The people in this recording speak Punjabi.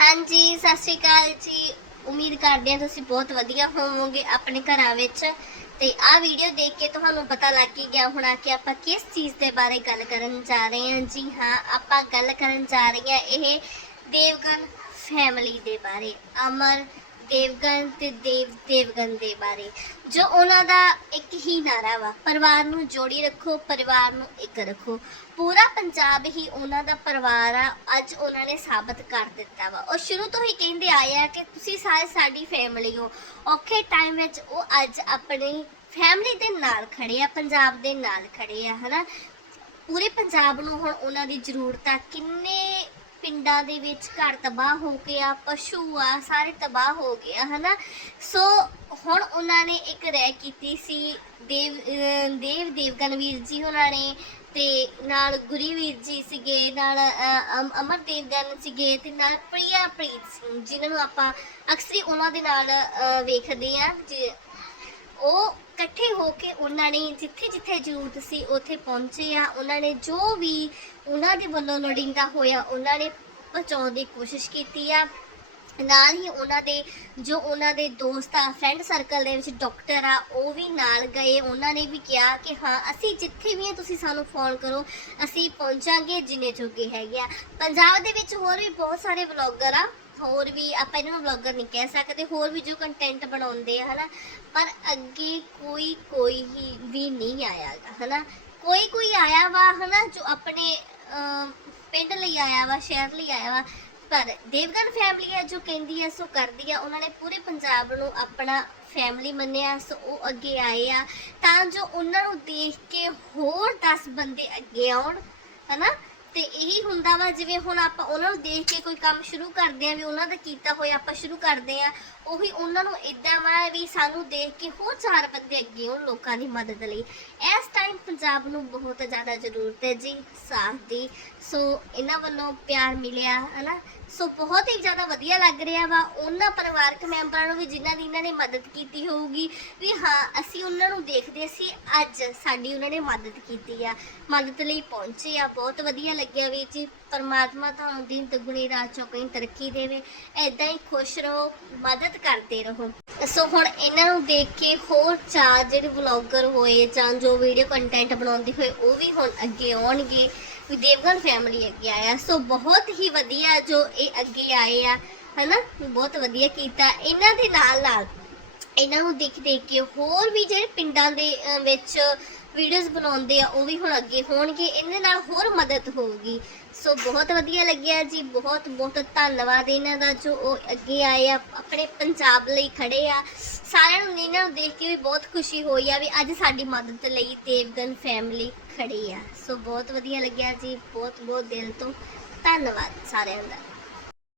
ਹਾਂਜੀ, ਸਤਿ ਸ਼੍ਰੀ ਅਕਾਲ ਜੀ। ਉਮੀਦ ਕਰਦੇ ਹਾਂ ਤੁਸੀਂ ਬਹੁਤ ਵਧੀਆ ਹੋਵੋਗੇ ਆਪਣੇ ਘਰਾਂ ਵਿੱਚ। ਤੇ ਆਹ ਵੀਡੀਓ ਦੇਖ ਕੇ ਤੁਹਾਨੂੰ ਪਤਾ ਲੱਗ ਹੀ ਗਿਆ ਹੋਣਾ ਕਿ ਆਪਾਂ ਕਿਸ ਚੀਜ਼ ਦੇ ਬਾਰੇ ਗੱਲ ਕਰਨ ਜਾ ਰਹੇ ਹਾਂ। ਜੀ ਹਾਂ, ਆਪਾਂ ਗੱਲ ਕਰਨ ਜਾ ਰਹੇ ਹਾਂ ਇਹ ਦੇਵਗਨ ਫੈਮਿਲੀ ਦੇ ਬਾਰੇ। ਅਮਰ ਦੇਵਗਨ ਤੇ ਦੇਵ ਦੇਵਗਨ ਦੇ ਬਾਰੇ, ਜੋ ਉਹਨਾਂ ਦਾ ਇੱਕ ਹੀ ਨਾਰਾ ਵਾ, ਪਰਿਵਾਰ ਨੂੰ ਜੋੜੀ ਰੱਖੋ, ਪਰਿਵਾਰ ਨੂੰ ਇੱਕ ਰੱਖੋ। ਪੂਰਾ ਪੰਜਾਬ ਹੀ ਉਹਨਾਂ ਦਾ ਪਰਿਵਾਰ ਆ, ਅੱਜ ਉਹਨਾਂ ਨੇ ਸਾਬਤ ਕਰ ਦਿੱਤਾ ਵਾ। ਉਹ ਸ਼ੁਰੂ ਤੋਂ ਹੀ ਕਹਿੰਦੇ ਆਏ ਆ ਕਿ ਤੁਸੀਂ ਸਾਰੇ ਸਾਡੀ ਫੈਮਿਲੀ ਹੋ। ਔਖੇ ਟਾਈਮ ਵਿੱਚ ਉਹ ਅੱਜ ਆਪਣੀ ਫੈਮਿਲੀ ਦੇ ਨਾਲ ਖੜੇ ਆ, ਪੰਜਾਬ ਦੇ ਨਾਲ ਖੜੇ ਆ, ਹਨਾ? ਪੂਰੇ ਪੰਜਾਬ ਨੂੰ ਹੁਣ ਉਹਨਾਂ ਦੀ ਜ਼ਰੂਰਤ ਆ ਕਿੰਨੇ ਪਿੰਡਾਂ ਦੇ ਵਿੱਚ ਘਰ ਤਬਾਹ ਹੋ ਗਏ ਆ ਪਸ਼ੂ ਆ ਸਾਰੇ ਤਬਾਹ ਹੋ ਗਏ ਆ ਹਨਾ? ਸੋ ਹੁਣ ਉਹਨਾਂ ਨੇ ਇੱਕ ਰਹਿ ਕੀਤੀ ਸੀ ਦੇਵ ਦੇਵ ਦੇਵਗਨ ਵੀਰ ਜੀ ਉਹਨਾਂ ਨੇ ਤੇ ਨਾਲ ਗੁਰੀ ਵੀਰ ਜੀ ਸੀਗੇ ਨਾਲ ਅਹ, ਅਮ- ਅਮਰ ਦੇਵਗਨ ਸੀਗੇ ਤੇ ਨਾਲ ਪ੍ਰਿਆ ਪ੍ਰੀਤ ਸਿੰਘ ਜਿਨ੍ਹਾਂ ਨੂੰ ਆਪਾਂ ਅਕਸਰ ਹੀ ਉਹਨਾਂ ਦੇ ਨਾਲ ਵੇਖਦੇ ਆ ਜੀ ਉਹ ਇਕੱਠੇ ਹੋ ਕੇ ਉਹਨਾਂ ਨੇ ਜਿੱਥੇ ਜਿੱਥੇ ਜ਼ਰੂਰਤ ਸੀ ਉੱਥੇ ਪਹੁੰਚੇ ਆ। ਉਹਨਾਂ ਨੇ ਜੋ ਵੀ ਉਹਨਾਂ ਦੇ ਵੱਲੋਂ ਲੋੜੀਂਦਾ ਹੋਇਆ ਉਹਨਾਂ ਨੇ ਪਹੁੰਚਾਉਣ ਦੀ ਕੋਸ਼ਿਸ਼ ਕੀਤੀ ਆ। ਨਾਲ ਹੀ ਉਹਨਾਂ ਦੇ ਜੋ ਉਹਨਾਂ ਦੇ ਦੋਸਤ ਆ ਫਰੈਂਡ ਸਰਕਲ ਦੇ ਵਿੱਚ ਡਾਕਟਰ ਆ, ਉਹ ਵੀ ਨਾਲ ਗਏ। ਉਹਨਾਂ ਨੇ ਵੀ ਕਿਹਾ ਕਿ ਹਾਂ, ਅਸੀਂ ਜਿੱਥੇ ਵੀ ਆ, ਤੁਸੀਂ ਸਾਨੂੰ ਫੋਨ ਕਰੋ। ਅਸੀਂ ਪਹੁੰਚਾਂਗੇ ਜਿੰਨੇ ਜੋਗੇ ਹੈਗੇ ਆ। ਪੰਜਾਬ ਦੇ ਵਿੱਚ ਹੋਰ ਵੀ ਬਹੁਤ ਸਾਰੇ ਵਲੌਗਰ ਆ। ਹੋਰ ਵੀ ਆਪਾਂ ਇਹਨਾਂ ਨੂੰ ਵਲੌਗਰ ਨਹੀਂ ਕਹਿ ਸਕਦੇ ਹੋਰ ਵੀ ਜੋ ਕੰਟੈਂਟ ਬਣਾਉਂਦੇ ਆ ਹਨਾ ਪਰ ਅੱਗੇ ਕੋਈ ਕੋਈ ਹੀ ਵੀ ਨਹੀਂ ਆਇਆ ਗਾ, ਹਨਾ। ਕੋਈ ਕੋਈ ਆਇਆ ਵਾ ਹਨਾ ਜੋ ਆਪਣੇ ਪਿੰਡ ਲਈ ਆਇਆ ਵਾ ਸ਼ਹਿਰ ਲਈ ਆਇਆ ਵਾ ਪਰ ਦੇਵਗਨ ਫੈਮਿਲੀ ਹੈ ਜੋ ਕਹਿੰਦੀ ਹੈ ਸੋ ਕਰਦੀ ਆ ਉਹਨਾਂ ਨੇ ਪੂਰੇ ਪੰਜਾਬ ਨੂੰ ਆਪਣਾ ਫੈਮਿਲੀ ਮੰਨਿਆ ਸੋ ਉਹ ਅੱਗੇ ਆਏ ਆ ਤਾਂ ਜੋ ਉਹਨਾਂ ਨੂੰ ਦੇਖ ਕੇ ਹੋਰ 10 ਬੰਦੇ ਅੱਗੇ ਆਉਣ ਹਨਾ। ਤੇ ਇਹੀ ਹੁੰਦਾ ਵਾ, ਜਿਵੇਂ ਹੁਣ ਆਪਾਂ ਉਹਨਾਂ ਨੂੰ ਦੇਖ ਕੇ ਕੋਈ ਕੰਮ ਸ਼ੁਰੂ ਕਰਦੇ ਆ ਵੀ ਉਹਨਾਂ ਦਾ ਕੀਤਾ ਹੋਇਆ ਆਪਾਂ ਸ਼ੁਰੂ ਕਰਦੇ ਆ ਉਹੀ ਉਹਨਾਂ ਨੂੰ ਇਦਾਂ ਵਾ ਵੀ ਸਾਨੂੰ ਦੇਖ ਕੇ ਹੋਰ ਚਾਰ ਬੰਦੇ ਅੱਗੇ ਆਉਣ ਲੋਕਾਂ ਦੀ ਮਦਦ ਲਈ। ਇਸ ਟਾਈਮ ਪੰਜਾਬ ਨੂੰ ਬਹੁਤ ਜ਼ਿਆਦਾ ਜ਼ਰੂਰਤ ਹੈ ਜੀ, ਸਾਥ ਦੀ। ਸੋ ਇਹਨਾਂ ਵੱਲੋਂ ਪਿਆਰ ਮਿਲਿਆ, ਹਨਾ? ਸੋ ਬਹੁਤ ਹੀ ਜ਼ਿਆਦਾ ਵਧੀਆ ਲੱਗ ਰਿਹਾ ਵਾ। ਉਹਨਾਂ ਪਰਿਵਾਰਕ ਮੈਂਬਰਾਂ ਨੂੰ ਵੀ ਜਿਨ੍ਹਾਂ ਦੀ ਇਹਨਾਂ ਨੇ ਮਦਦ ਕੀਤੀ ਹੋਊਗੀ ਵੀ ਹਾਂ, ਅਸੀਂ ਉਹਨਾਂ ਨੂੰ ਦੇਖਦੇ ਸੀ, ਅੱਜ ਸਾਡੀ ਉਹਨਾਂ ਨੇ ਮਦਦ ਕੀਤੀ ਆ। ਮਦਦ ਲਈ ਪਹੁੰਚੇ ਆ। ਬਹੁਤ ਵਧੀਆ ਲੱਗਿਆ ਵੀ ਜੀ। ਪਰਮਾਤਮਾ ਤੁਹਾਨੂੰ ਦਿਨ ਦੁਗਣੀ, ਰਾਤ ਚੌਗੁਣੀ ਤਰੱਕੀ ਦੇਵੇ। ਐਦਾਂ ਹੀ ਖੁਸ਼ ਰਹੋ, ਮਦਦ ਕਰਦੇ ਰਹੋ। ਸੋ ਹੁਣ ਇਹਨਾਂ ਨੂੰ ਦੇਖ ਕੇ ਹੋਰ ਚਾਰ ਜਿਹੜੇ ਵਲੌਗਰ ਹੋਏ ਜਾਂ ਜੋ ਵੀਡੀਓ ਕੰਟੈਂਟ ਬਣਾਉਂਦੇ ਹੋਏ ਉਹ ਵੀ ਹੁਣ ਅੱਗੇ ਆਉਣਗੇ। ਵੀ ਦੇਵਗਨ ਫੈਮਿਲੀ ਅੱਗੇ ਆਇਆ। ਸੋ ਬਹੁਤ ਹੀ ਵਧੀਆ ਜੋ ਇਹ ਅੱਗੇ ਆਏ ਆ, ਹਨਾ? ਬਹੁਤ ਵਧੀਆ ਕੀਤਾ। ਇਹਨਾਂ ਦੇ ਨਾਲ ਨਾਲ ਇਹਨਾਂ ਨੂੰ ਦੇਖ ਦੇਖ ਕੇ ਹੋਰ ਵੀ ਜਿਹੜੇ ਪਿੰਡਾਂ ਦੇ ਵਿੱਚ ਵੀਡੀਓਜ਼ ਬਣਾਉਂਦੇ ਆ, ਉਹ ਵੀ ਹੁਣ ਅੱਗੇ ਹੋਣਗੇ ਇਹਨਾਂ ਨਾਲ ਹੋਰ ਮਦਦ ਹੋਊਗੀ। ਸੋ ਬਹੁਤ ਵਧੀਆ ਲੱਗਿਆ ਜੀ, ਬਹੁਤ ਬਹੁਤ ਧੰਨਵਾਦ ਇਹਨਾਂ ਦਾ ਜੋ ਉਹ ਅੱਗੇ ਆਏ ਆ, ਆਪਣੇ ਪੰਜਾਬ ਲਈ ਖੜੇ ਆ। ਸਾਰਿਆਂ ਨੂੰ, ਇਹਨਾਂ ਨੂੰ ਦੇਖ ਕੇ ਵੀ ਬਹੁਤ ਖੁਸ਼ੀ ਹੋਈ ਆ ਵੀ ਅੱਜ ਸਾਡੀ ਮਦਦ ਲਈ ਦੇਵਗਨ ਫੈਮਿਲੀ ਖੜੀ ਆ। ਸੋ ਬਹੁਤ ਵਧੀਆ ਲੱਗਿਆ ਜੀ, ਬਹੁਤ ਬਹੁਤ ਦਿਲ ਤੋਂ ਧੰਨਵਾਦ ਸਾਰਿਆਂ ਦਾ।